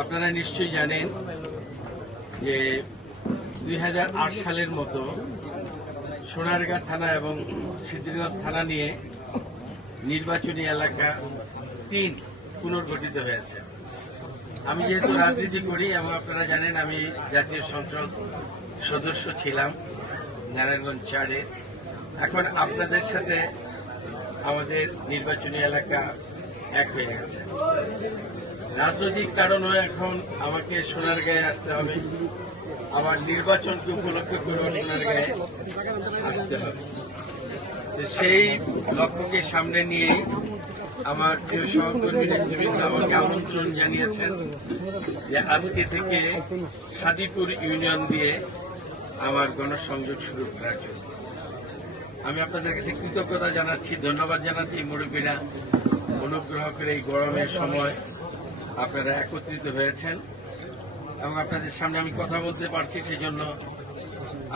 আপনারা নিশ্চয়ই জানেন যে দুই হাজার আট সালের মতো সোনারগাঁ থানা এবং সিদ্ধিরগঞ্জ থানা নিয়ে নির্বাচনী এলাকা তিন পুনর্গঠিত হয়েছে। আমি যেহেতু রাজনীতি করি এবং আপনারা জানেন আমি জাতীয় সংসদ সদস্য ছিলাম নারায়ণগঞ্জ চারে। এখন আপনাদের সাথে আমাদের নির্বাচনী এলাকা এক হয়ে গেছে। রাজনৈতিক কারণও এখন আমাকে সোনার সোনারগাঁয়ে আসতে হবে। আমার নির্বাচনকে উপলক্ষ করে সোনারগাঁয়ে আসতে হবে। সেই লক্ষ্যকে সামনে নিয়ে আমার প্রিয় সহকর্মী আমাকে আমন্ত্রণ জানিয়েছেন যে আজকে থেকে সাদিপুর ইউনিয়ন দিয়ে আমার গণসংযোগ শুরু করার জন্য। আমি আপনাদের কাছে কৃতজ্ঞতা জানাচ্ছি, ধন্যবাদ জানাচ্ছি মুরব্বীরা। অনুগ্রহ করে এই গরমের সময় আপনারা একত্রিত হয়েছেন এবং আপনাদের সামনে আমি কথা বলতে পারছি সেই জন্য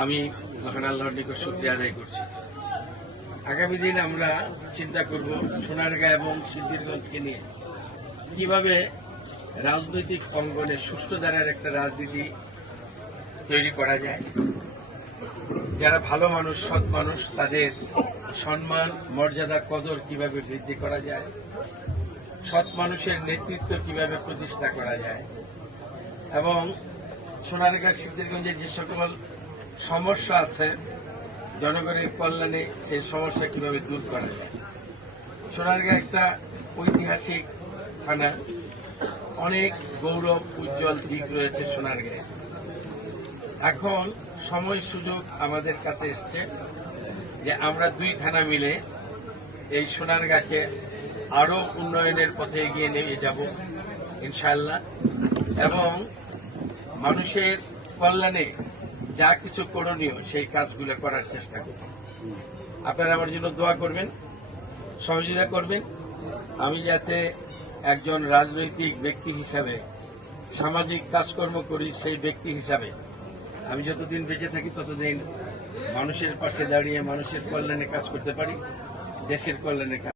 আমি মহান আল্লাহর নিকট শুক্রিয়া আদায় করছি। আগামী দিন আমরা চিন্তা করব সোনারগাঁ এবং সিদ্ধিরগঞ্জকে নিয়ে। কীভাবে রাজনৈতিক অঙ্গনে সুষ্ঠু ধারার একটা রাজনীতি তৈরি করা যায়? যারা ভালো মানুষ, সৎ মানুষ, তাদের সম্মান, মর্যাদা, কদর কীভাবে বৃদ্ধি করা যায়? সৎ মানুষের নেতৃত্ব কীভাবে প্রতিষ্ঠা করা যায়? এবং সোনারগাঁ সিদ্ধিরগঞ্জের যে সকল সমস্যা আছে, জনগণের কল্যাণে সেই সমস্যা কীভাবে দূর করা যায়? সোনারগাঁ একটা ঐতিহাসিক থানা। অনেক গৌরব, উজ্জ্বল দিক রয়েছে সোনারগাঁয়ে। এখন সময় সুযোগ আমাদের কাছে এসছে যে আমরা দুই থানা মিলে এই সোনারগাঁকে আরও উন্নয়নের পথে এগিয়ে নিয়ে যাব ইনশাল্লাহ এবং মানুষের কল্যাণে যা কিছু করণীয় সেই কাজগুলো করার চেষ্টা করব। আপনারা আমার জন্য দোয়া করবেন, সহযোগিতা করবেন। আমি যাতে একজন রাজনৈতিক ব্যক্তি হিসাবে, সামাজিক কাজকর্ম করি সেই ব্যক্তি হিসাবে, আমি যতদিন বেঁচে থাকি ততদিন মানুষের পাশে দাঁড়িয়ে মানুষের কল্যাণে কাজ করতে পারি, দেশের কল্যাণে